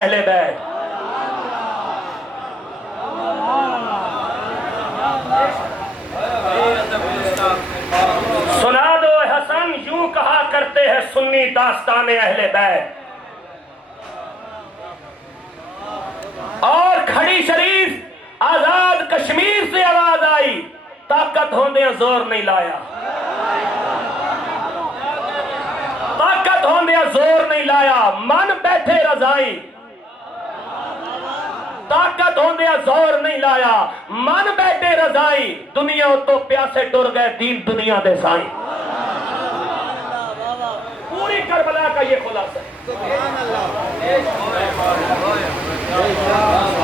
اہل بیت۔ سنا دو حسن یوں کہا کرتے ہیں سنی داستان اہل بیت، اور کھڑی شریف آزاد کشمیر سے آواز آئی، طاقت ہوندے زور نہیں لایا، طاقت ہوندے زور نہیں لایا، من بیٹھے رضائی، طاقت ہوندے زور نہیں لایا، من بیٹھے رضائی، دنیا تو پیاسے ٹر گئے دین دنیا دے سائیں۔ پوری کربلا کا یہ خلاصہ ہے،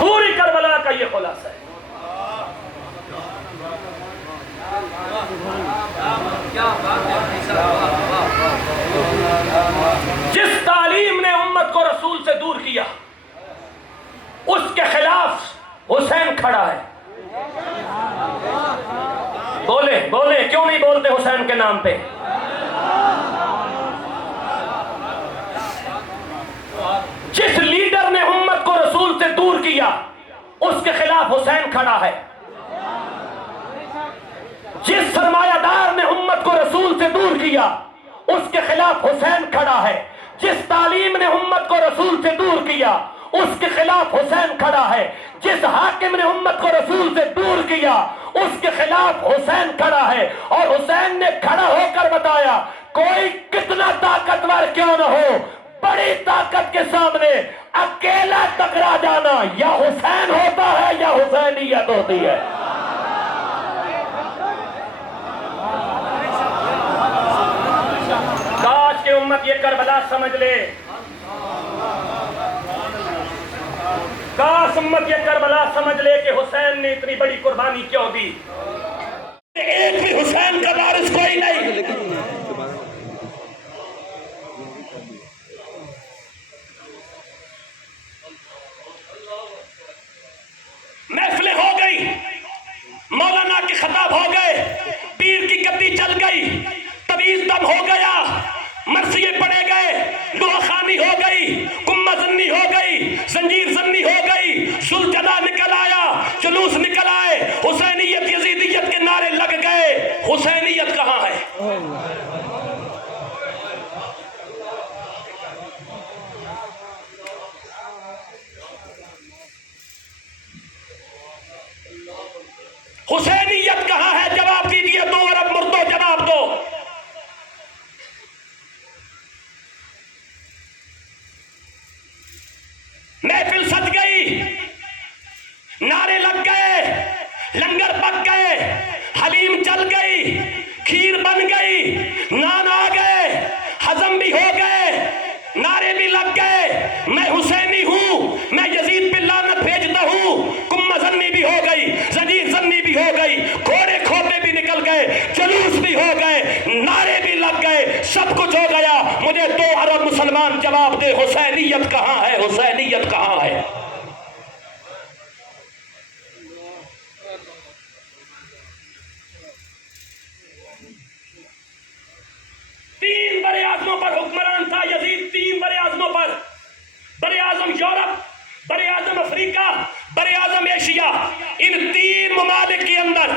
پوری کربلا کا یہ خلاصہ ہے۔ جس تعلیم نے امت کو رسول سے دور کیا اس کے خلاف حسین کھڑا ہے۔ بولے کیوں نہیں بولتے حسین کے نام پہ؟ جس لیڈر نے امت کو رسول سے دور کیا اس کے خلاف حسین کھڑا ہے۔ جس سرمایہ دار نے امت کو رسول سے دور کیا اس کے خلاف حسین کھڑا ہے۔ جس تعلیم نے امت کو رسول سے دور کیا اس کے خلاف حسین کھڑا ہے۔ جس حاکم نے امت کو رسول سے دور کیا اس کے خلاف حسین کھڑا ہے۔ اور حسین نے کھڑا ہو کر بتایا کوئی کتنا طاقتور کیوں نہ ہو، بڑی طاقت کے سامنے اکیلا ٹکرا جانا یا حسین ہوتا ہے یا حسینیت ہوتی ہے۔ کاش کہ امت یہ کربلا سمجھ لے، کاش امت یہ کربلا سمجھ لے کہ حسین نے اتنی بڑی قربانی کیوں دی۔ ایک بھی حسین کا وارث کوئی نہیں۔ محفلیں ہو گئی، مولانا کے خطاب ہو گئے، پیر کی گدی چل گئی، تبیز دم ہو گیا، مرثیے پڑے گئے، دعا خانی ہو گئی، کمہ زنی ہو گئی، زنجیر زنی ہو گئی، سلجدہ نکل آیا، جلوس نکل آئے، حسینیت یزیدیت کے نعرے لگ گئے۔ حسینیت کہاں ہے؟ حسینیت کہاں ہے؟ جواب دیجئے، 2 ارب مردوں جواب دو۔ محفل سج گئی، نعرے لگ گئے، لنگر پک گئے، حلیم چل گئی، کھیر بن گئی، نان آ گئے، ہضم بھی ہو گئے، نعرے بھی لگ گئے، میں حسینی ہوں، میں یزید پہ لعنت بھیجتا ہوں، کمہ زنی بھی ہو گئی، زنجیر زنی بھی ہو گئی، گھوڑے کھوتے بھی نکل گئے، جلوس بھی ہو گئے، نعرے بھی لگ گئے، سب کچھ ہو گیا۔ مجھے 2 ارب مسلمان جواب دے، حسینیت کہاں ہے؟ حسینیت کہاں ہے؟ تین بڑے اعظموں پر حکمران تھا یزید، 3 بڑے اعظموں پر، بڑے اعظم یورپ، بڑے اعظم افریقہ، بڑے اعظم ایشیا، ان 3 ممالک کے اندر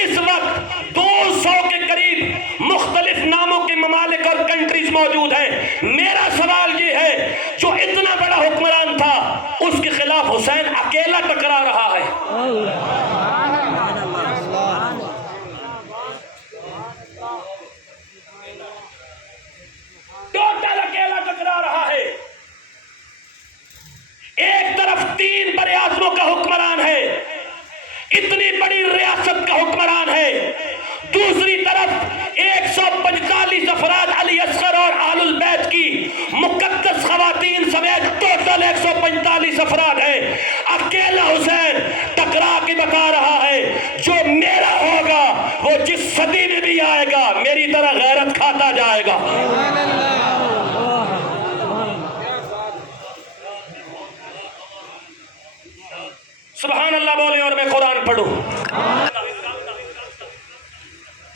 اس وقت 200 کے قریب مختلف ناموں کے ممالک اور کنٹریز موجود ہیں۔ میرا سوال یہ ہے جو اتنا بڑا حکمران تھا اس کے خلاف حسین اکیلا ٹکرا رہا ہے۔ ٹوٹل اکیلا ٹکرا رہا ہے۔ ایک طرف 3 بڑے اعظموں کا حکمران ہے، اتنی بڑی ریاست کا حکمران ہے، دوسری طرف 145 افراد علی اصغر اور آل البیت کی مقدس خواتین سمیت ٹوٹل 145 افراد ہیں۔ اکیلا حسین ٹکرا کے بتا رہا ہے جو میرا ہوگا وہ جس صدی میں بھی آئے گا میری طرح غیرت کھاتا جائے گا۔ سبحان اللہ بولے اور میں قرآن پڑھوں۔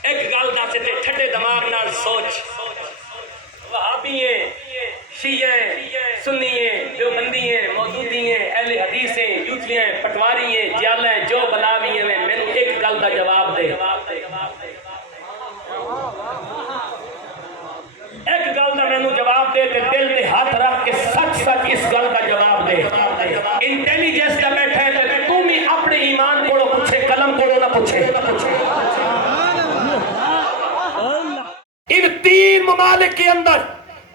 ایک گل دس تے ٹھڈے دماغ نال سوچ، وہابی ہیں، شیعہ ہیں، سنی ہیں، دیوبندی ہیں، بیماریاں جالیں جو بلاویاں نے میں ایک گل دا جواب دے ایک گل دا میں جواب دے تے دل تے ہاتھ رکھ کے سچ سچ اس گل دا جواب دے انٹیلیجنس کا بیٹھا ہے تے تو بھی اپنے ایمان کو پوچھے قلم کو نہ پوچھے ان 3 ممالک کے اندر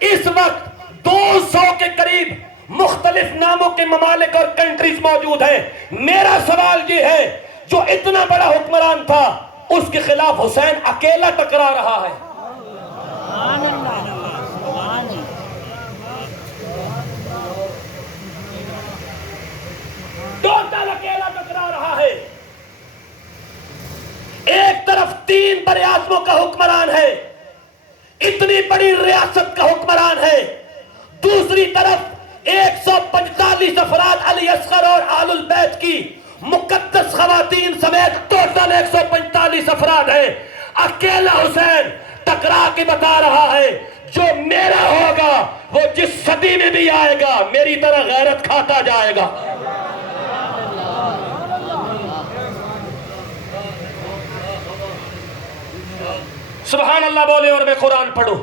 اس وقت 200 کے قریب مختلف ناموں کے ممالک اور کنٹریز موجود ہیں میرا سوال یہ ہے جو اتنا بڑا حکمران تھا اس کے خلاف حسین اکیلا ٹکرا رہا ہے ٹوٹل اکیلا ٹکرا رہا ہے ایک طرف 3 براعظموں کا حکمران ہے اتنی بڑی ریاست کا حکمران ہے دوسری طرف 145 افراد علی اصغر اور آل البیت کی مقدس خواتین سمیت ٹوٹل 145 افراد ہیں اکیلا حسین ٹکرا کے بتا رہا ہے جو میرا ہوگا وہ جس صدی میں بھی آئے گا میری طرح غیرت کھاتا جائے گا سبحان اللہ بولے اور میں قرآن پڑھوں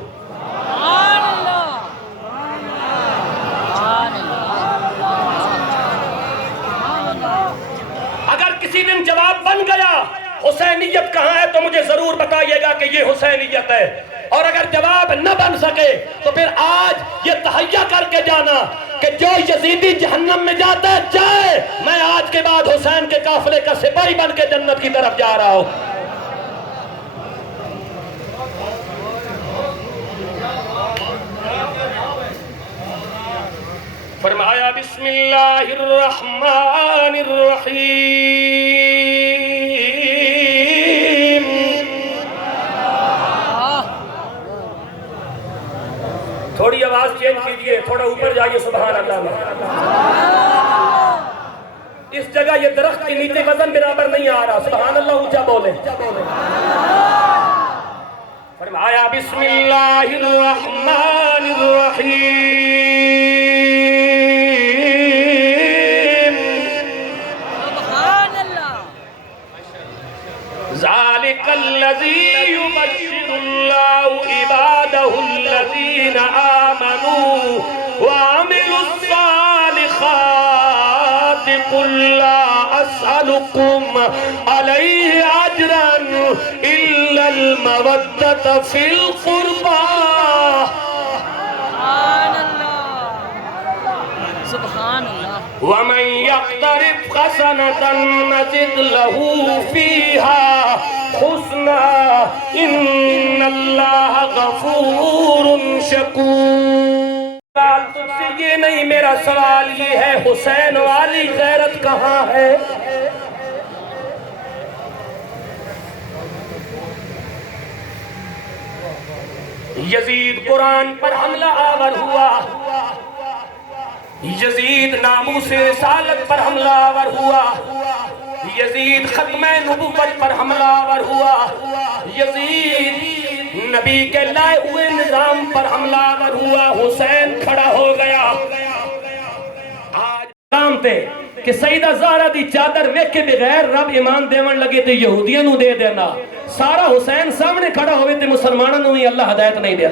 اگر کسی دن جواب بن گیا حسینیت کہاں ہے تو مجھے ضرور بتائیے گا کہ یہ حسینیت ہے اور اگر جواب نہ بن سکے تو پھر آج یہ تہیہ کر کے جانا کہ جو یزیدی جہنم میں جاتا ہے جائے میں آج کے بعد حسین کے قافلے کا سپاہی بن کے جنت کی طرف جا رہا ہوں فرمایا بسم اللہ الرحمن الرحیم تھوڑی آواز چینج کیجئے تھوڑا اوپر جائیے سبحان اللہ میں اس جگہ یہ درخت کے نیچے وزن برابر نہیں آ رہا سبحان اللہ اونچا بولے فرمایا بسم اللہ الرحمن الرحیم ذالک الذی یبشر اللہ عبادہ الذین آمنوا وعملوا الصالحات قل لا اسألکم علیہ اجرا الا المودۃ فی القربى سبحان اللہ ومن يقترف حسنة نزد له فيها حسنا ان اللہ غفور شکور سوال تجھ سے یہ نہیں میرا سوال یہ ہے حسین والی غیرت کہاں ہے یزید قرآن پر حملہ آور ہوا یزید ناموس رسالت پر حملہ آور ہوا یزید ختم نبوت پر حملہ آور ہوا یزید نبی کے لائے ہوئے نظام پر حملہ آور ہوا حسین کھڑا ہو گیا آج کام تے کہ سیدہ زہرہ دی چادر ویک کے بغیر رب ایمان دیون لگے تے یہودیاں نو دے دینا سارا حسین سامنے کھڑا ہوئے تے مسلمانوں نو ہی اللہ ہدایت نہیں دیا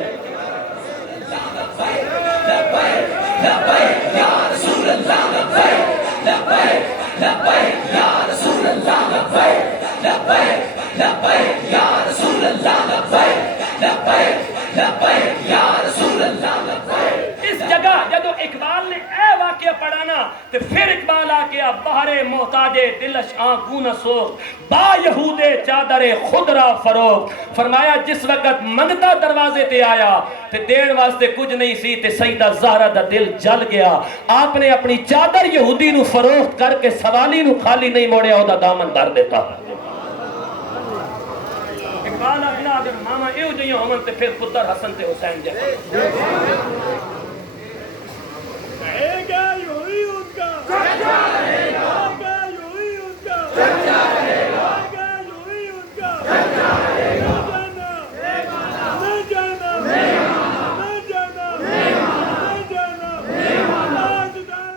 لبیک یا رسول اللہ لبیک لبیک لبیک یا رسول اللہ لبیک لبیک لبیک یا رسول اللہ لبیک لبیک لبیک یا رسول اللہ لبیک اس جگہ جدو اقبال نے اے واقعہ پڑھانا تو پھر اقبال آکیا بہر محتاج دلش آنکون سوخ با یہود چادر خود را فروغ فرمایا جس وقت منگتا دروازے تے آیا تے دین واسطے کچھ نہیں سی تے سیدہ زہرہ دا دل جل گیا آپ نے اپنی چادر یہودی نو فروخت کر کے سوالی نو خالی نہیں موڑیا او دا دامن دار دیتا اقبال اپنا اگر ماما ایو جائیں ہومن تے پھر پتر حسن تے حسین جائیں رہے گا یوہی ان کا چچا رہے گا یوہی ان کا چچا رہے گا یوہی ان کا چچا رہے گا نہ جانا نہ جانا نہ جانا نہ جانا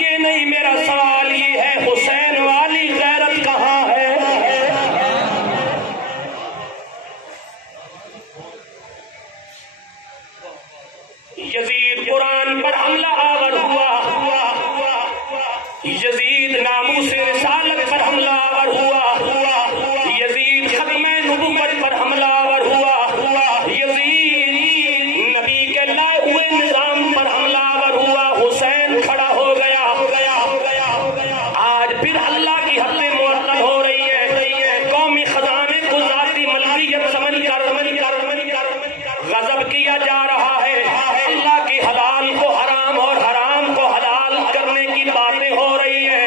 یہ نہیں، میرا سوال یہ ہے حسین والی غیرت کہاں ہے؟ یزید قرآن پر حملہ آور ہوا، یزید ناموس رسالت پر حملہ آور ہوا، یزید ختم نبوت پر حملہ آور ہوا، یزید نبی کے لائے ہوئے نظام پر حملہ آور ہوا، حسین کھڑا ہو گیا۔ آج پھر اللہ کی حدیں معطل ہو رہی ہے، قومی خزانے کو ذاتی ملکیت سمجھ کر غضب کیا جا رہا ہے، اللہ کی حلال کو حرام اور حرام کو حلال کرنے کی باتیں ہو رہی ہے،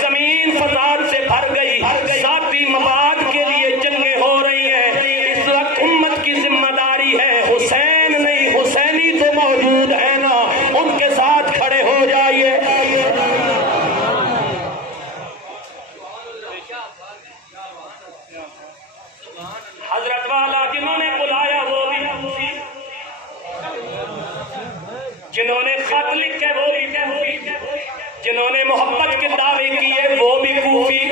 زمین فساد سے بھر گئی، ذاتی مفاد کے لیے جنگیں ہو رہی ہیں۔ اس وقت امت کی ذمہ داری ہے، حسین نہیں حسینی تو موجود ہے نا، ان کے ساتھ کھڑے ہو جائیے۔ حضرت والا جنہوں نے بلایا وہ بھی کوفی، جنہوں نے خط لکھے وہ بھی کوفی، جنہوں نے محبت کے دعوے کیے وہ بھی کوفی،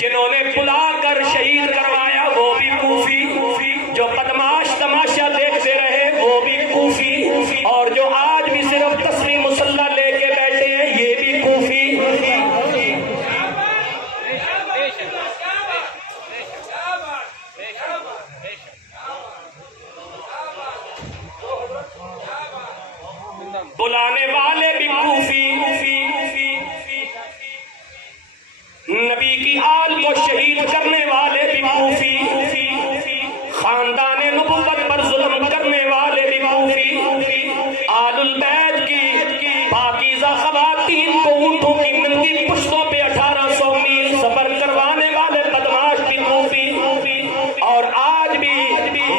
جنہوں نے بلا کر شہید کروایا وہ بھی کوفی، جو بدماش تماشا دیکھتے رہے وہ بھی کوفی، اور جو آج بھی صرف تسلیم مسلح لے کے بیٹھے ہیں یہ بھی کوفی۔ بلانے والے بھی کوفی، نبی کی آل کو شہید کرنے والے بھی کوفی، خاندان نبوت پر ظلم کرنے والے بھی کوفی، آل البیت کی پاکیزہ خواتین کو اونٹوں کی ننگی پشتوں پہ 1800 میل سفر کروانے والے بدماش بھی کوفی، اور آج بھی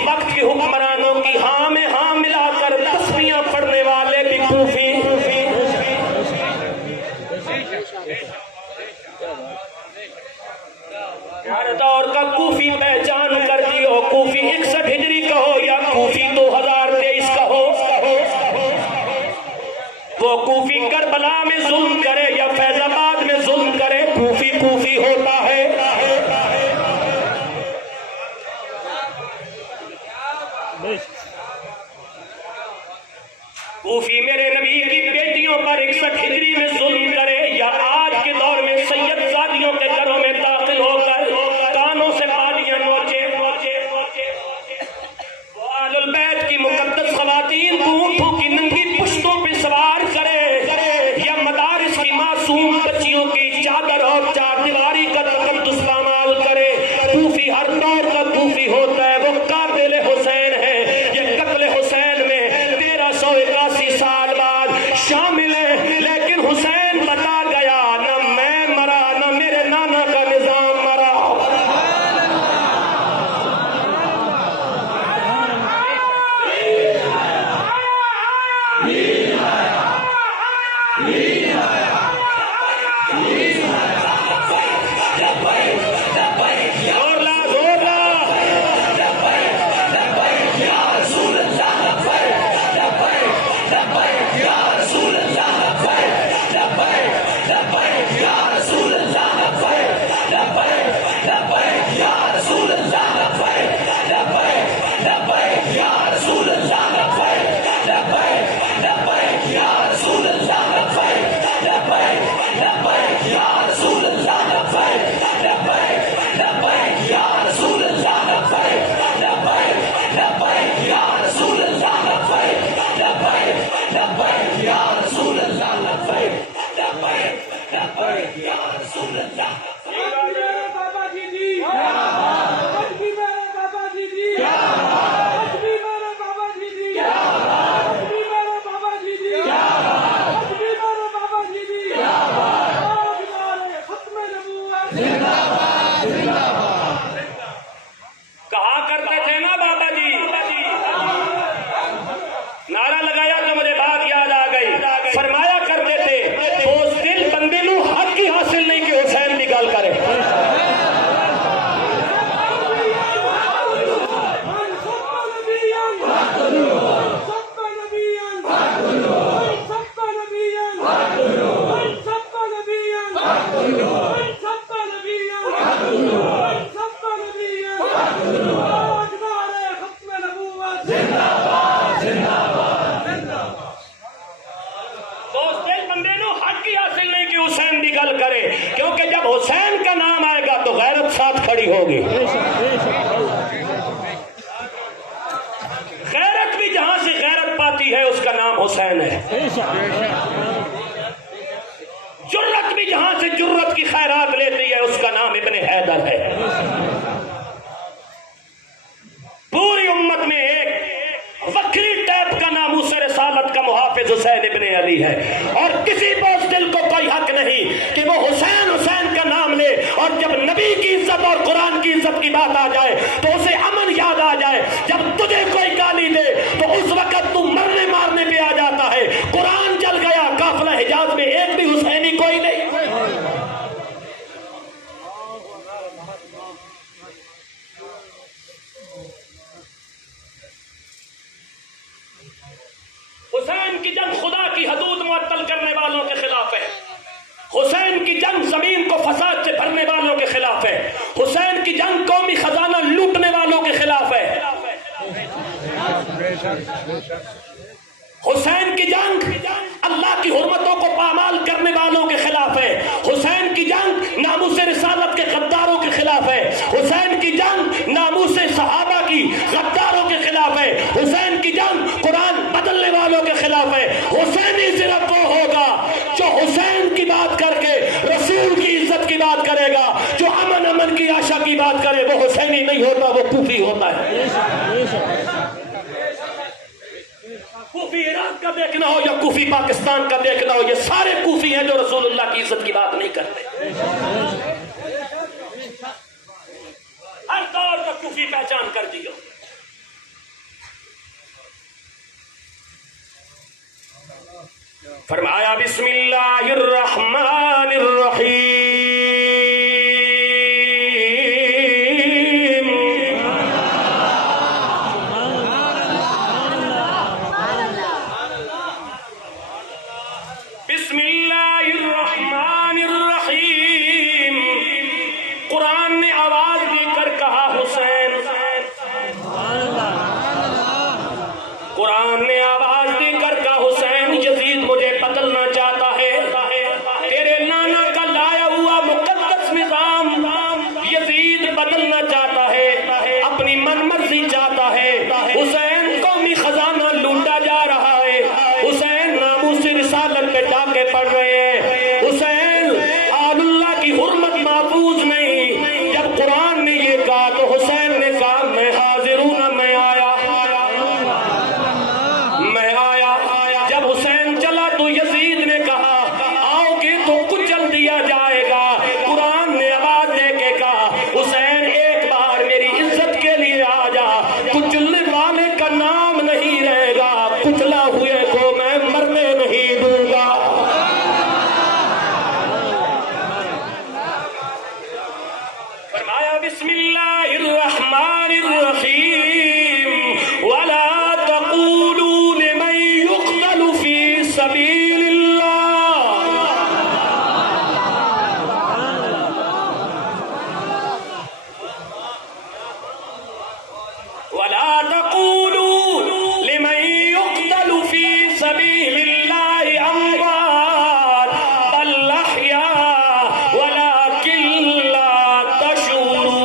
وقت کے حکمرانوں کی ہاں میں ہاں ملا کر تسبیحاں پڑھنے والے بھی کوفی۔ ہر دور کا کوفی پہچان کر دیو، کوفی 61 ہجری کہو یا کوفی 2023 کہو، وہ کوفی کربلا میں ظلم کرے یا فیض آباد میں ظلم کرے، کوفی کوفی ہوتا ہے۔ کوفی میرے نبی کی بیٹیوں پر 61 ہجری میں ظلم کرے یا آج کے دور میں سید زادیوں کے گھروں میں داخل ہو کر کانوں سے بالیاں نوچے، وہ آل البیت کی مقدس خواتین کو اونٹوں کی ننگی پشتوں پہ سوار کرے یا مدارس کی معصوم بچیوں کی چادر اور چار دیواری کا تقدس پامال کرے، کوفی ہر دور کا کوفی ہوتا ہے۔ وہ قاتل حسین ہے، یہ قتل حسین میں 1381 سال بعد شامل ہے، لیکن حسین بتا گیا نہ میں مرا نہ میرے نانا کا نظام مرا۔ کی گل کرے، کیونکہ جب حسین کا نام آئے گا تو غیرت ساتھ کھڑی ہوگی۔ غیرت بھی جہاں سے غیرت پاتی ہے اس کا نام حسین ہے، جرت بھی جہاں سے جرت کی خیرات لیتی ہے اس کا نام ابن حیدر ہے۔ پوری امت میں ایک وکری ٹیپ کا ناموس رسالت کا محافظ حسین ابن علی ہے، اور کسی بزدل کو کوئی حق نہیں کہ وہ حسین حسین کا نام لے، اور جب نبی کی عزت اور قرآن کی عزت کی بات آ جائے تو اسے امن یاد آ جائے۔ جب تجھے کوئی گالی دے تو اس وقت تو مرنے مارنے پہ آ جاتا ہے۔ قرآن چل گیا، قافلہ حجاز میں ایک بھی حسینی کوئی نہیں۔ حسین کی جنگ خدا کی حدود معطل کرنے والوں کے خلاف ہے، حسین کی جنگ زمین کو فساد سے بھرنے والوں کے خلاف ہے، حسین کی جنگ قومی خزانہ لوٹنے والوں کے خلاف ہے، حسین کی جنگ اللہ کی حرمتوں کو پامال کرنے والوں کے خلاف ہے، حسین کی جنگ ناموس رسالت کے غداروں کے خلاف ہے، حسین کی جنگ ناموس صحابہ کی غداروں کے خلاف ہے، حسین کی جنگ قرآن بدلنے والوں کے خلاف ہے۔ حسینی صرف وہ ہوگا جو حسین کی بات کر کے رسول کی عزت کی بات کرے گا، جو امن کی آشا کی بات کرے وہ حسینی نہیں ہوتا، وہ کوفی ہوتا ہے۔ کوفی عراق کا دیکھنا ہو یا کوفی پاکستان کا دیکھنا ہو، یہ سارے کوفی ہیں جو رسول اللہ کی عزت کی بات نہیں کرتے۔ ہر دور کا کوفی پہچان کر دیا۔ فرمایا بسم اللہ الرحمن الرحیم، بسم اللہ الرحمن الرحیم۔ قرآن نے آواز دے کر کہا حسین، قرآن نے آواز دے کر کہا حسین، یزید مجھے بدلنا چاہتا ہے، تیرے نانا کا لایا ہوا مقدس نظام یزید بدلنا چاہتا ہے، اپنی من مرضی چاہتا ہے۔ حسین قومی خزانہ لوٹا جا رہا ہے، حسین ناموس رسالت پہ ڈاکے پڑ رہے ہیں، حسین آل اللہ کی حرمت محفوظ نہیں۔ جب قرآن نے یہ کہا تو حسین نے کہا میں حاضر ہوں، میں آیا۔ جب حسین چلا تو یزید نے کہا آؤ گے تو کچل دیا جائے گا۔ قرآن نے آواز دے کے کہا حسین ایک بار میری عزت کے لیے آ جا، کچلنے والے کا نام نہیں رہے گا، کچلا ہوئے کو میں مرنے نہیں دوں گا۔ فرمایا بسم اللہ الرحمن الرحیم، ولا تقولوا لمن يقتل في سبيل الله ولا تقولوا لمن يقتل في سبيل الله أموات بل أحياء ولكن لا تشعرون۔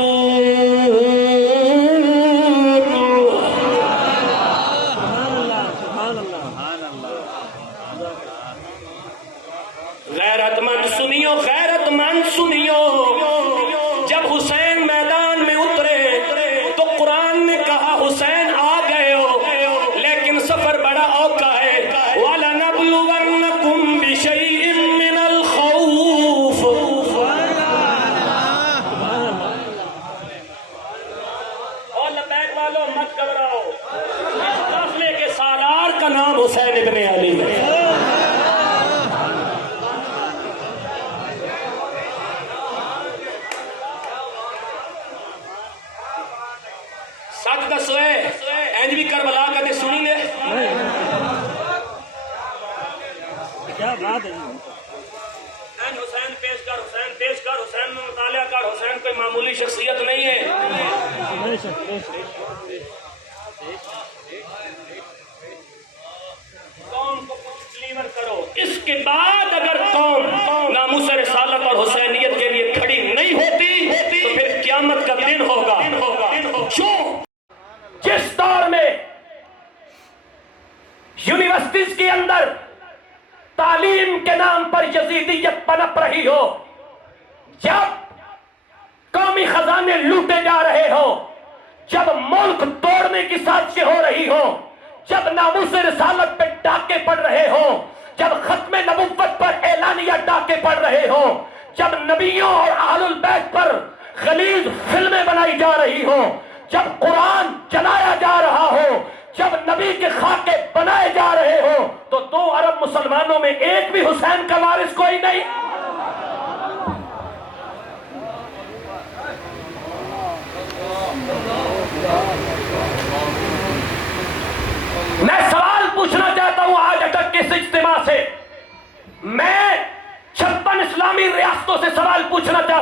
غیرت مند سنیو، غیرت مند سنیو، جب حسین میدان میں اترے تو قرآن نے کہا حسین آ گئے ہو، لیکن سفر بڑا اوکھا ہے۔ وَلَنَبْلُوَنَّكُمْ بِشَيْءٍ مِّنَ الْخَوْفِ، اور لبیک والوں مت گھبراؤ، اس قافلے کے سالار کا نام حسین ابن علی ہے۔ سچ دسو اینج بھی کربلا کدے سنی نے؟ کیا بات ہے؟ حسین پیش کر، حسین پیش کر، حسین میں مطالعہ کر۔ حسین کوئی معمولی شخصیت نہیں ہے۔ قوم کو ڈلیور کرو، اس کے بعد اگر قوم ناموس رسالت یزیدیت پنپ رہی ہو، جب قومی خزانے لوٹے جا رہے ہو، جب ملک توڑنے کی سازشیں ہو رہی ہو، جب ناموس رسالت پہ ڈاکے پڑ رہے ہو، جب ختم نبوت پر اعلانیہ ڈاکے پڑ رہے ہو، جب نبیوں اور اہل البیت پر غلیظ فلمیں بنائی جا رہی ہو، جب قرآن چلایا جا رہا ہو، جب نبی کے خاکے بنائے جا رہے ہو، تو 2 ارب مسلمانوں میں ایک بھی حسین کا وارث کوئی نہیں۔ میں سوال پوچھنا چاہتا ہوں آج تک کے اس اجتماع سے، میں 56 اسلامی ریاستوں سے سوال پوچھنا چاہتا ہوں۔